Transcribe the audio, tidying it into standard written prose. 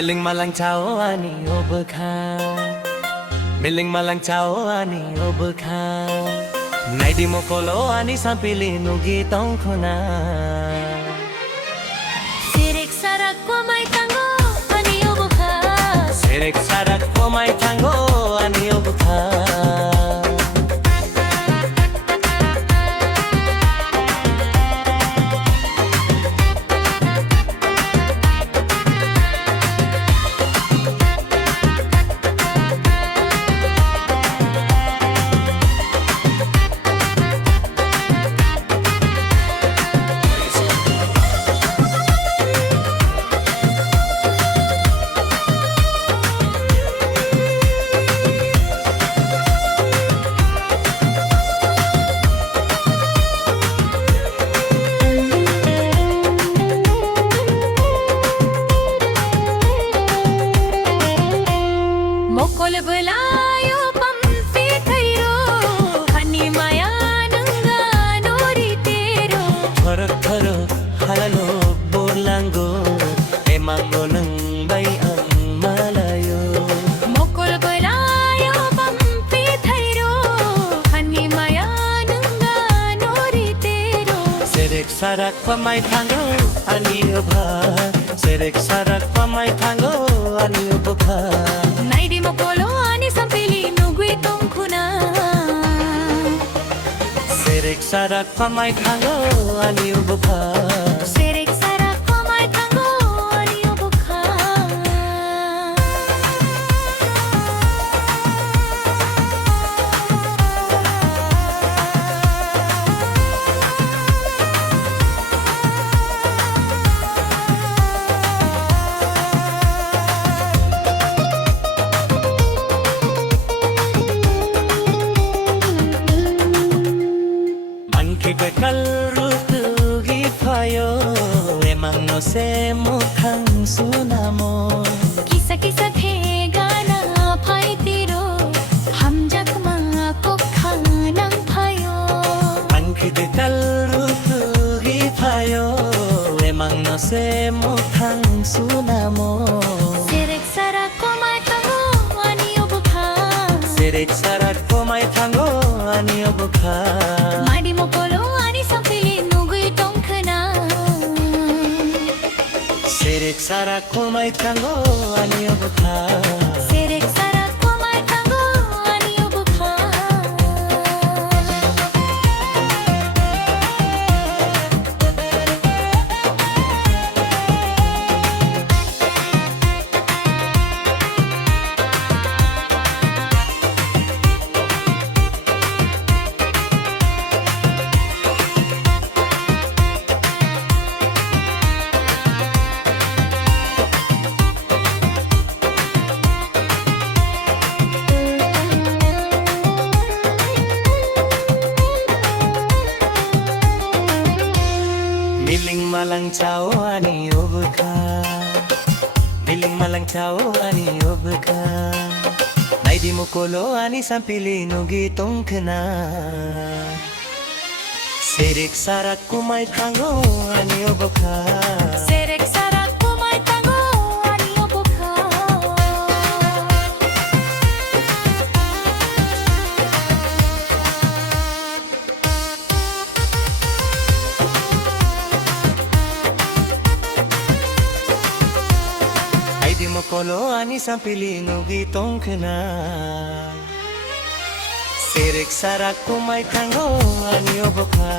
Miling malang chao ani obakha Miling malang chao ani obakha Naidi mokolo ani sampili nugi tong khona Sirik sarak ko may tango ani obakha Sirik sarak ko may tango ani obakha Mokol belayo pampi thairo hani maya nanga nori tero Farak farak halalo borlango Emango nang bay ang malayo Mokol belayo pampi thairo hani maya nanga nori tero Sirik sarak pamay tango ani obha Sirik sarak pamay tango ani obakha Naidi mokolo ani sampili nugui tong khuna Sirik sarak pamay tango ani obakha Sirik sarak ko may tango ani obakha Kal rutu gifayo emang no se mukhang sunamo Kisa kisa the gana phai tiro ham jakma ko khanang phayo Angkit kal rutu gifayo emang no se mukhang sunamo Sirik sarak ko may tango ani obakha Sirik sarak ko may tango ani obakha Naidi mokolo ani sampili nugui tong khuna Sirik sarak ko may tango ani obakha Sirik sarak ko may tango ani obakha Miling malang chao ani obakha Miling malang chao ani obakha Naidi mokolo ani sampili nugi tong khna Sirik sarak ko may tango ani obakha Sirik sarak ko may tango ani obakha Naidi mokolo ani sampili nugi tong khna Sirik sarak ko may tango ani obakha